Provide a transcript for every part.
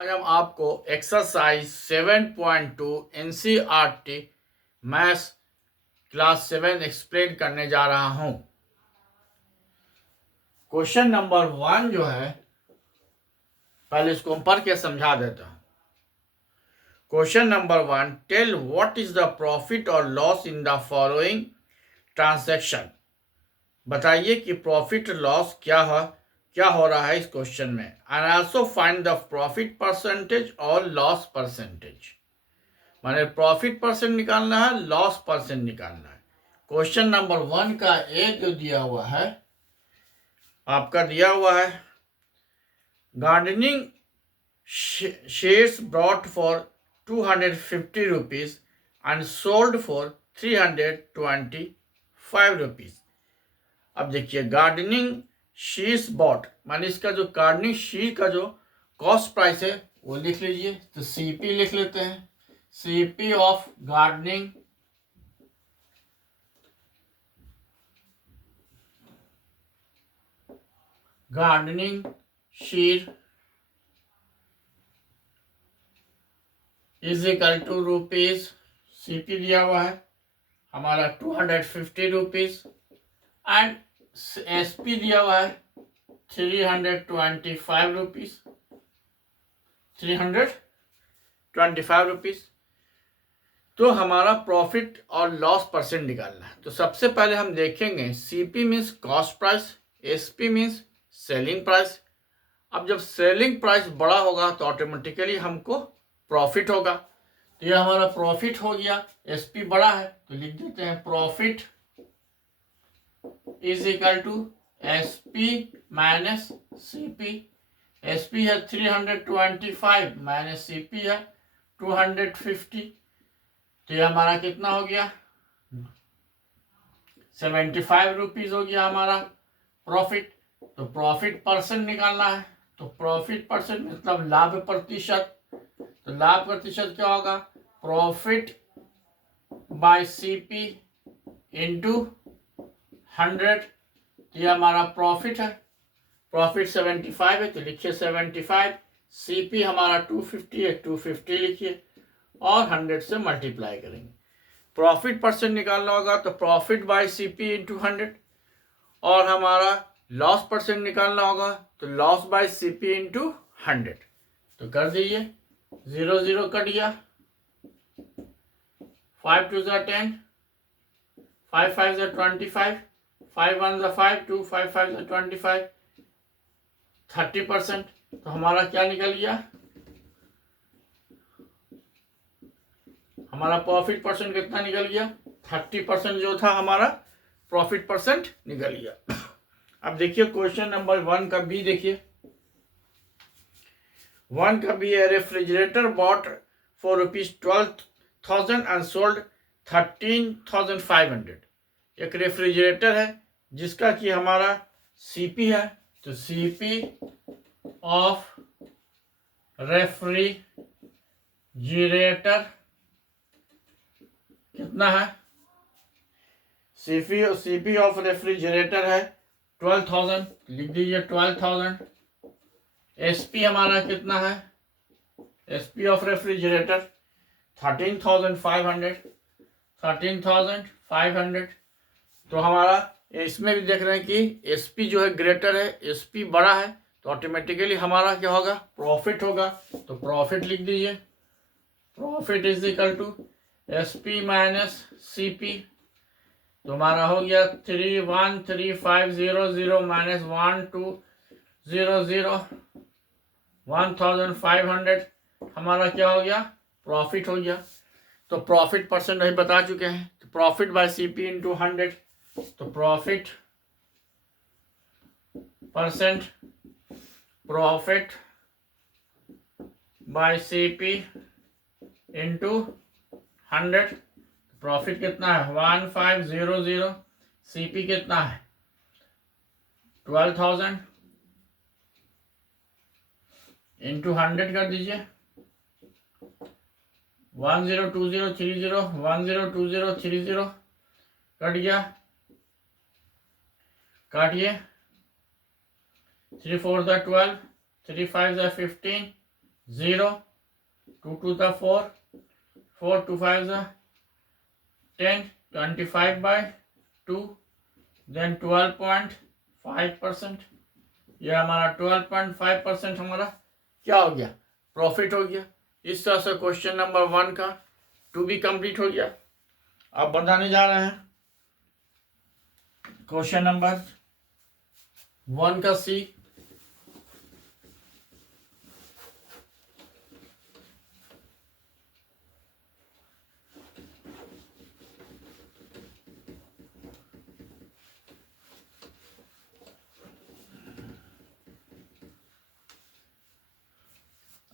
आज हम आपको exercise 7.2 NCERT maths class 7 explain करने जा रहा हूं। क्वेश्चन नंबर 1 जो है, पहले इसको हम पढ़ के समझा देता हूं। Question number 1, tell what is the profit और loss in the following transaction. बताइए कि प्रॉफिट लॉस क्या हो रहा है इस क्वेश्चन में। And also find the profit percentage और लॉस परसेंटेज। माने प्रॉफिट परसेंट निकालना है, लॉस परसेंट निकालना है। क्वेश्चन नंबर 1 का ए जो दिया हुआ है, आपका दिया हुआ है gardening shares brought for 250 rupees and sold for 325 rupees. अब देखिए, गार्डनिंग शीट्स बॉट माने इसका जो गार्डनिंग शीट का जो कॉस्ट प्राइस है वो लिख लीजिए। तो सीपी लिख लेते हैं, CP of gardening sheet is equal to rupees, CP दिया हुआ है हमारा 250 रुपीज एंड एसपी दिया हुआ है 325 रुपीज, 325 रुपीज। तो हमारा प्रॉफिट और लॉस परसेंट निकालना है। तो सबसे पहले हम देखेंगे CP means cost price, SP means selling price. अब जब सेलिंग प्राइस बड़ा होगा तो ऑटोमेटिकली हमको प्रॉफिट होगा। तो ये हमारा प्रॉफिट हो गया। एसपी बड़ा है तो लिख देते हैं profit is equal to SP minus CP. SP है 325 माइनस सीपी है 250। तो ये हमारा कितना हो गया, 75 रुपीज हो गया हमारा प्रॉफिट। तो प्रॉफिट परसेंट निकालना है। तो प्रॉफिट परसेंट मतलब लाभ प्रतिशत। तो लाभ प्रतिशत क्या होगा, प्रॉफिट बाय सीपी इंटू 100। तो ये हमारा प्रॉफिट है। प्रॉफिट 75 है तो लिखिए 75। सीपी हमारा 250 है, 250 लिखिए और 100 से मल्टीप्लाई करेंगे। प्रॉफिट परसेंट निकालना होगा तो प्रॉफिट बाय सीपी इंटू 100। और हमारा लॉस परसेंट निकालना होगा तो लॉस बाय सीपी इंटू 100। तो कर दीजिए, 0 0 कट गया, 5 2 10, 5 5 25, 5 1 5 2, 5 5 25, 30%। तो हमारा क्या निकल गया, हमारा प्रॉफिट परसेंट कितना निकल गया, 30% जो था हमारा प्रॉफिट परसेंट निकल गया। अब देखिए क्वेश्चन नंबर 1 का बी देखिए। 1 का बी है, refrigerator bought for ₹12,000 and sold 13,500। एक रेफ्रिजरेटर है जिसका कि हमारा सीपी है। तो सीपी ऑफ रेफ्रिजरेटर कितना है, सीपी ऑफ रेफ्रिजरेटर है 12,000, लिख दीजिए 12,000। एसपी हमारा कितना है, एसपी ऑफ रेफ्रिजरेटर 13,500, 13,500। तो हमारा इसमें भी देख रहे हैं कि एसपी जो है ग्रेटर है, एसपी बड़ा है तो ऑटोमेटिकली हमारा क्या होगा, प्रॉफिट होगा। तो प्रॉफिट लिख दीजिए, profit is equal to SP minus CP. तो हमारा हो गया 313,500 माइनस 1200, 1,500 हमारा क्या हो गया, प्रॉफिट हो गया। तो प्रॉफिट परसेंट अभी बता चुके हैं। तो प्रॉफिट बाय सीपी इंटू 100। तो profit percent, profit by CP into 100। Profit कितना है 1500, सीपी कितना है 12,000 इंटू 100 कर दीजिए। 102030, 102030 कट गया, काटिए। 3 4 12, 3 5 15, 0, 2 to the 4, 4 to 5 the 10, 25 by 2, then 12.5%। ये हमारा 12.5% हमारा क्या हो गया, प्रॉफिट हो गया। इस तरह से क्वेश्चन नंबर 1 का 2 भी कंप्लीट हो गया। अब बताने जा रहे हैं क्वेश्चन नंबर 1 का सी।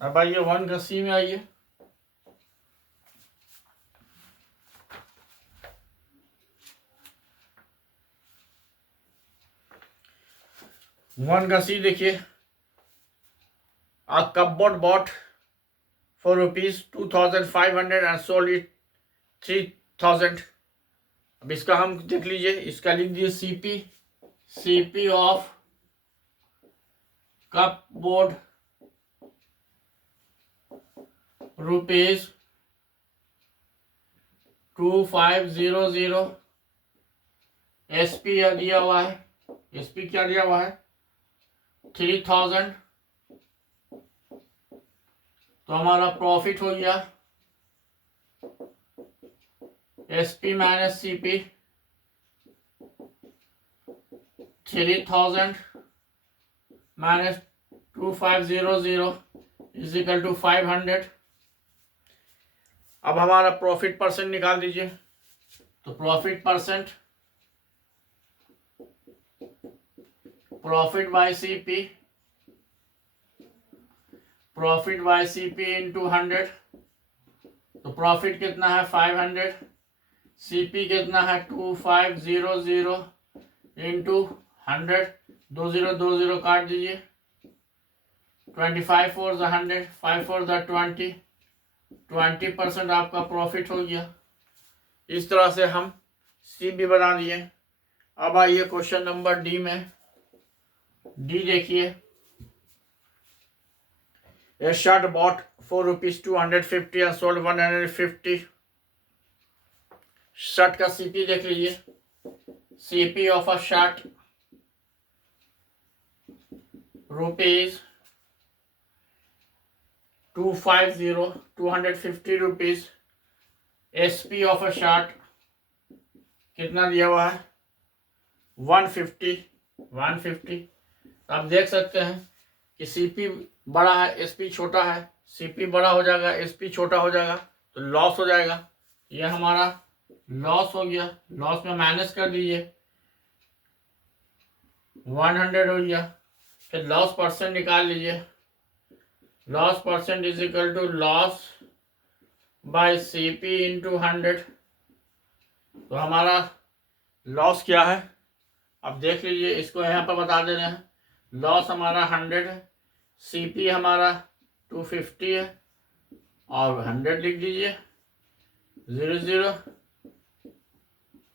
अब आइए 1 का सी में आइए। वन का सी देखिए, a cupboard bought for ₹2,500 and sold it 3,000। अब इसका हम देख लीजिए, इसका लिख दिए सीपी ऑफ कपबोर्ड ₹2500। एसपी दिया हुआ है, एसपी क्या दिया हुआ है 3,000। तो हमारा प्रॉफिट हो गया SP minus CP 3,000 minus 2500 is equal to 500। अब हमारा प्रॉफिट परसेंट निकाल दीजिए। तो profit percent, profit by CP, profit by CP into 100। तो प्रॉफिट कितना है 500, सीपी कितना है 2500 इंटू 100। 20 काट दीजिए, 25 4 100, 5 4 20% आपका प्रॉफिट हो गया। इस तरह से हम सी भी बना दिए। अब आइए क्वेश्चन नंबर डी में। डी देखिए, A shirt bought for ₹250 and sold 150। Shirt का सीपी देख लीजिए, CP of a shirt ₹250 SP of a shirt कितना दिया हुआ है 150। आप देख सकते हैं कि सीपी बड़ा है, एसपी छोटा है। सीपी बड़ा हो जाएगा, एसपी छोटा हो जाएगा, तो लॉस हो जाएगा। ये हमारा लॉस हो गया। लॉस में माइनस कर दीजिए, 100 हो गया। फिर लॉस परसेंट निकाल लीजिए। Loss percent is equal to loss by CP into 100। तो हमारा लॉस क्या है अब देख लीजिए, इसको यहाँ पर बता दे रहे हैं। लॉस हमारा 100 है, सीपी हमारा 250 है, और 100 लिख दीजिए। 0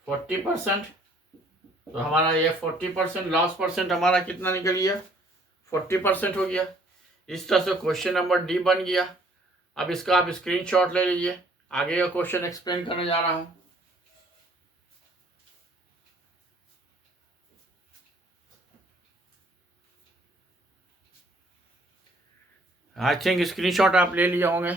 40%। तो हमारा ये 40% लॉस परसेंट हमारा कितना निकल गया 40% हो गया। इस तरह से क्वेश्चन नंबर डी बन गया। अब इसका आप स्क्रीनशॉट ले लीजिए, आगे का क्वेश्चन एक्सप्लेन करने जा रहा हूँ। आई थिंक स्क्रीनशॉट आप ले लिए होंगे।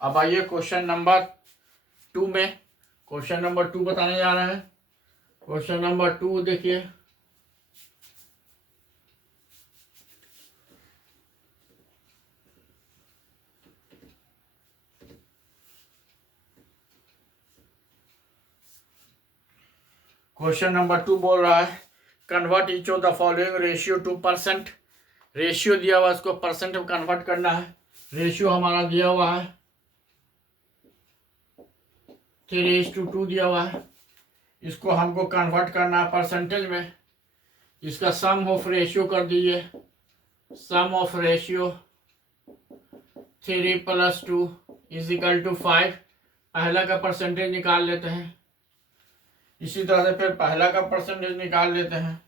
अब आइए क्वेश्चन नंबर 2 में। क्वेश्चन नंबर 2 बताने जा रहे हैं। क्वेश्चन नंबर 2 देखिए, क्वेश्चन नंबर 2 बोल रहा है convert each of the following ratio two percent. Ratio दिया हुआ है, इसको परसेंट में कन्वर्ट करना है। रेशियो हमारा दिया हुआ है 3:2 दिया हुआ है। इसको हमको कन्वर्ट करना है परसेंटेज में। इसका सम ऑफ रेशियो कर दीजिए, सम ऑफ रेशियो 3 + 2 = 5। पहला का परसेंटेज निकाल लेते हैं। इसी तरह से फिर पहला का परसेंटेज निकाल लेते हैं।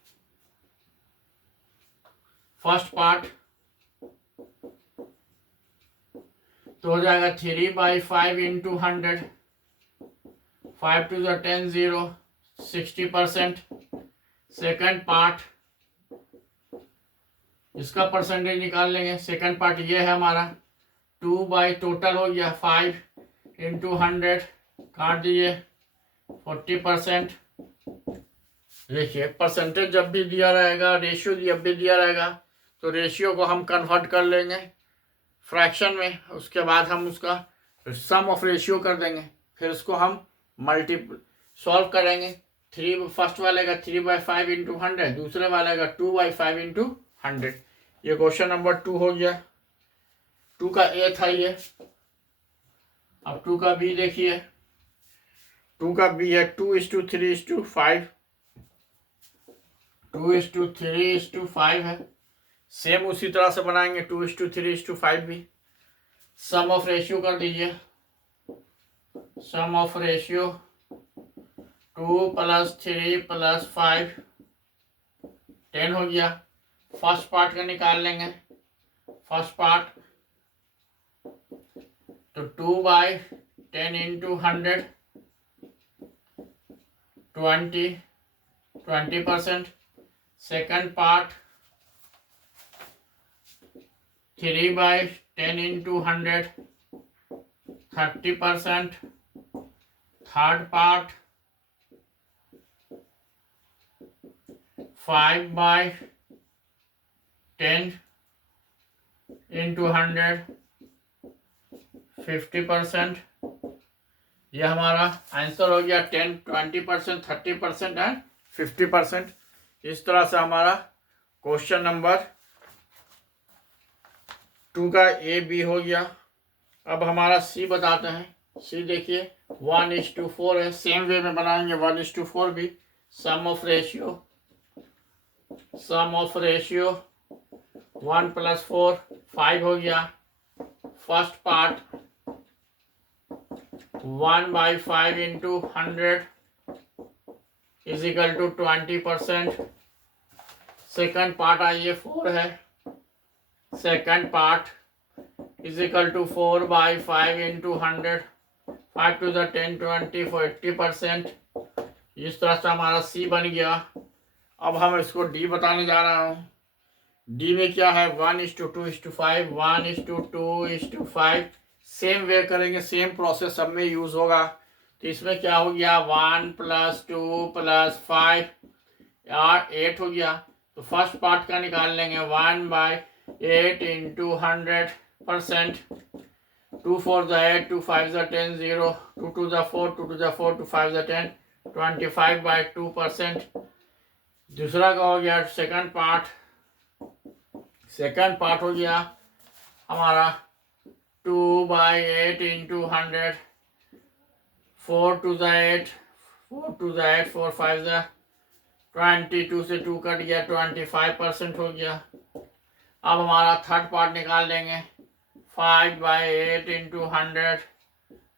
फर्स्ट पार्ट तो हो जाएगा 3/5 × 100, 5 × 10 0, 60%। सेकंड पार्ट इसका परसेंटेज निकाल लेंगे। सेकंड पार्ट ये है हमारा 2 टोटल हो गया 5 × 100, काट दीजिए 40%। देखिए परसेंटेज जब भी दिया रहेगा, रेशियो जब भी दिया रहेगा तो रेशियो को हम कन्वर्ट कर लेंगे फ्रैक्शन में, उसके बाद हम उसका सम ऑफ रेशियो कर देंगे, फिर उसको हम सॉल्व करेंगे। फर्स्ट वाले का 3/5 × 100, दूसरे वाले का 2/5 × 100। ये क्वेश्चन नंबर 2 हो गया। 2 का ए था ये। अब 2 का बी देखिए। 2 का बी है 2:3:5, 2:3:5 है। सेम उसी तरह से बनाएंगे 2:3:5 भी। सम ऑफ रेशियो कर दीजिए, सम ऑफ रेशियो 2 + 3 + 5 10 हो गया। फर्स्ट पार्ट का निकाल लेंगे। फर्स्ट पार्ट तो 2/10 × 100 20%। Second part 3/10 × 100 30%। Third part 5/10 × 100 50%। यह हमारा आंसर हो गया 10, 20%, 30% एंड 50%। इस तरह से हमारा क्वेश्चन नंबर 2 का ए बी हो गया। अब हमारा सी बताते हैं। सी देखिए 1:4 है। सेम वे में बनाएंगे 1:4 भी। सम ऑफ रेशियो 1 + 4 5 हो गया। First part 1/5 × 100 = 20%। सेकंड पार्ट आइए 4 है। Second part = 4/5 × 100, 5 × 10 20 40%। इस तरह से हमारा सी बन गया। अब हम इसको डी बताने जा रहा हूँ। डी में क्या है 1:2:5, 1:2:5। सेम वे करेंगे, सेम प्रोसेस सब में यूज होगा। तो इसमें क्या हो गया 1 + 2 + 5 8 हो गया। तो फर्स्ट पार्ट का निकाल लेंगे 1/8 × 100%। 2 4 8, 2 5 10 0, 2 2 4, 2 2 4, 2 5 10 25/2%। दूसरा का हो गया सेकंड पार्ट हो गया हमारा 2/8 × 100, 4 2 8, 4 2 8, 4 5 22 से 2 कट गया 25% हो गया। अब हमारा थर्ड पार्ट निकाल लेंगे 5/8 ×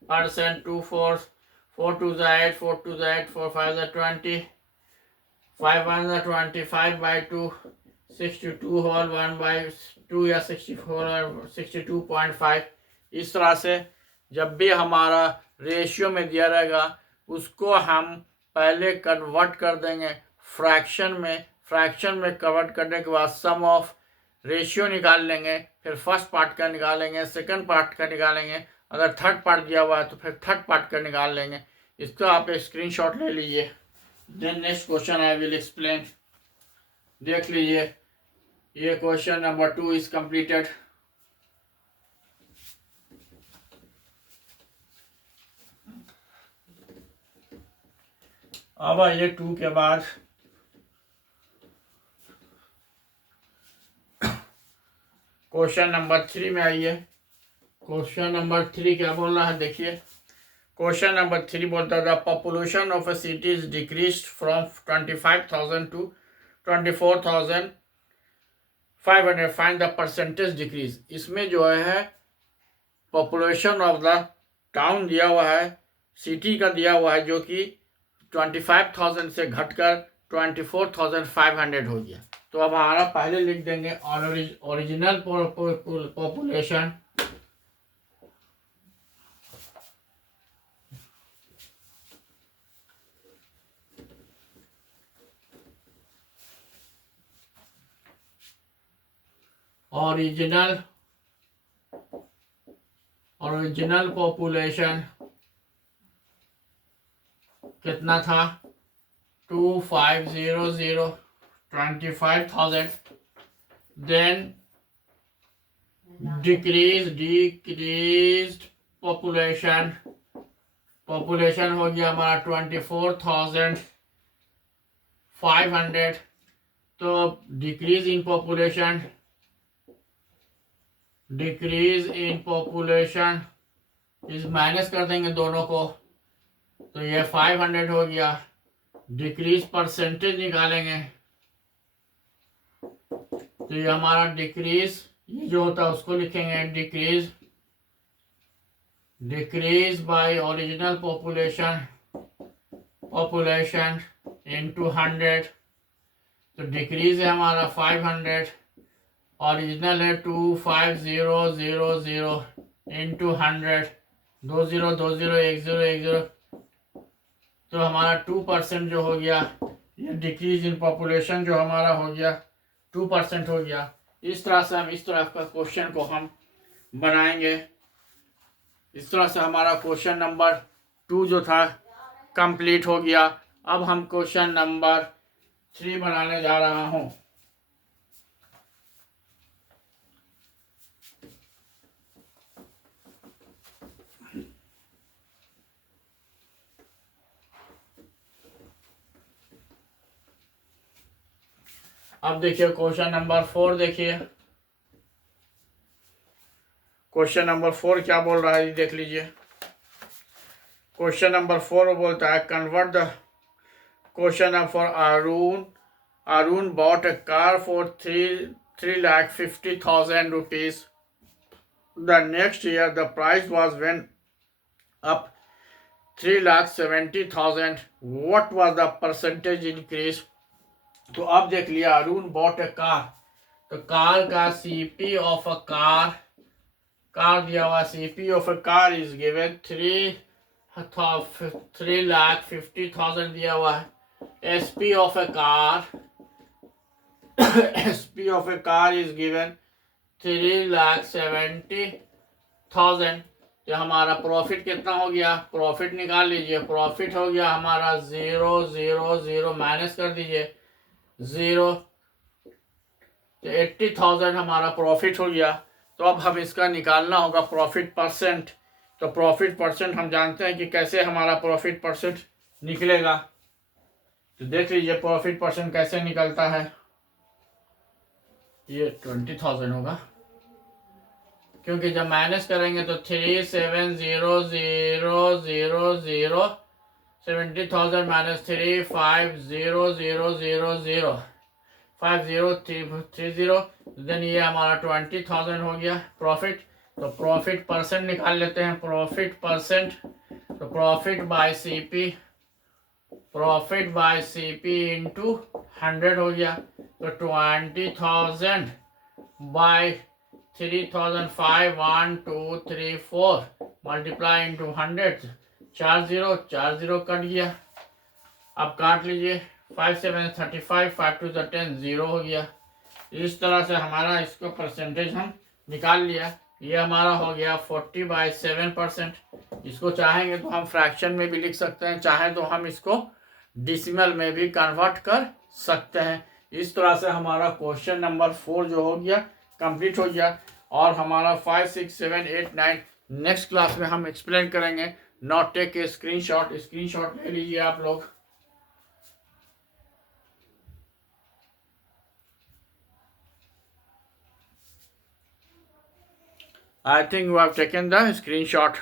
100%, 2 4 4 2 8, 4 2 8, 4 5 20, 5 1 25/2, 62 whole 1/2 या 64 62.5। इस तरह से जब भी हमारा रेशियो में दिया रहेगा उसको हम पहले कन्वर्ट कर देंगे फ्रैक्शन में। फ्रैक्शन में कन्वर्ट करने के बाद सम ऑफ रेशियो निकाल लेंगे, फिर फर्स्ट पार्ट का निकालेंगे, सेकंड पार्ट का निकालेंगे। अगर थर्ड पार्ट दिया हुआ है तो फिर थर्ड पार्ट का निकाल लेंगे। इसका आप स्क्रीनशॉट ले लीजिए। Then next question I will explain. देख लीजिए, ये क्वेश्चन नंबर 2 इज कंप्लीटेड। अब आइए 2 के बाद क्वेश्चन नंबर 3 में आइए। क्वेश्चन नंबर 3 क्या बोल रहा है देखिए। क्वेश्चन नंबर 3 बोलता है the population of a city is decreased from 25,000 to 24,500. Find the percentage decrease. इसमें जो है पॉपुलेशन ऑफ द टाउन दिया हुआ है, सिटी का दिया हुआ है, जो कि 25,000 से घटकर 24,500 हो गया. तो अब हमारा पहले लिख देंगे ओरिजिनल पॉपुलेशन ओरिजिनल पॉपुलेशन कितना था? 2500, 25,000. देन डिक्रीज्ड पॉपुलेशन हो गया हमारा 24,500. तो डिक्रीज इन पॉपुलेशन इस माइनस कर देंगे दोनों को, तो ये 500 हो गया. डिक्रीज परसेंटेज निकालेंगे, तो ये हमारा डिक्रीज, ये जो होता है उसको लिखेंगे decrease by original population into 100. तो डिक्रीज है हमारा 500, ओरिजिनल है 25,000 इंटू 100. 20 20 10 10. तो हमारा 2% जो हो गया, ये डिक्रीज इन पॉपुलेशन जो हमारा हो गया 2% हो गया. इस तरह से हम इस तरह का क्वेश्चन को हम बनाएंगे. इस तरह से हमारा क्वेश्चन नंबर 2 जो था कंप्लीट हो गया. अब हम क्वेश्चन नंबर 3 बनाने जा रहा हूँ. अब देखिए क्वेश्चन नंबर 4 देखिए. क्वेश्चन नंबर 4 क्या बोल रहा है देख लीजिए. क्वेश्चन नंबर 4 बोलता है convert the question for Arun bought a car for 3,50,000 rupees. The next year the price was went up 3,70,000. What was the percentage increase? तो अब देख लिया अरुण बॉट ए कार. तो कार का सीपी ऑफ अ कार दिया हुआ. CP of a car is given 3,50,000 दिया हुआ है. SP of A car is given 3,70,000. तो हमारा प्रॉफिट कितना हो गया? प्रॉफिट निकाल लीजिए. प्रॉफिट हो गया हमारा 0,0,0 माइनस कर दीजिए 0. तो 80,000 हमारा प्रॉफिट हो गया. तो अब हम इसका निकालना होगा प्रॉफिट परसेंट. तो प्रॉफिट परसेंट हम जानते हैं कि कैसे हमारा प्रॉफिट परसेंट निकलेगा. तो देख लीजिए प्रॉफिट परसेंट कैसे निकलता है. ये 20,000 होगा, क्योंकि जब माइनस करेंगे तो 3,70,000 70,000 माइनस 3,50,000 50,30. देन ये हमारा 20,000 हो गया प्रॉफिट. तो प्रॉफिट परसेंट निकाल लेते हैं. प्रॉफिट परसेंट, तो प्रॉफिट बाय सीपी इंटू 100 हो गया. तो 20,000 बाय 3,005 1 2 3 4 मल्टीप्लाई इंटू 100. 40 कट गया. अब काट लीजिए. 5 7 35 5 2 10 0 हो गया. इस तरह से हमारा इसको परसेंटेज हम निकाल लिया. ये हमारा हो गया 40/7%. इसको चाहेंगे तो हम फ्रैक्शन में भी लिख सकते हैं, चाहे तो हम इसको डिसिमल में भी कन्वर्ट कर सकते हैं. इस तरह से हमारा क्वेश्चन नंबर 4 जो हो गया कंप्लीट हो गया. और हमारा 5 6 7 8 9 नेक्स्ट क्लास में हम एक्सप्लेन करेंगे. नॉट टेक ए स्क्रीनशॉट ले लीजिए आप लोग. I think you have taken the screenshot.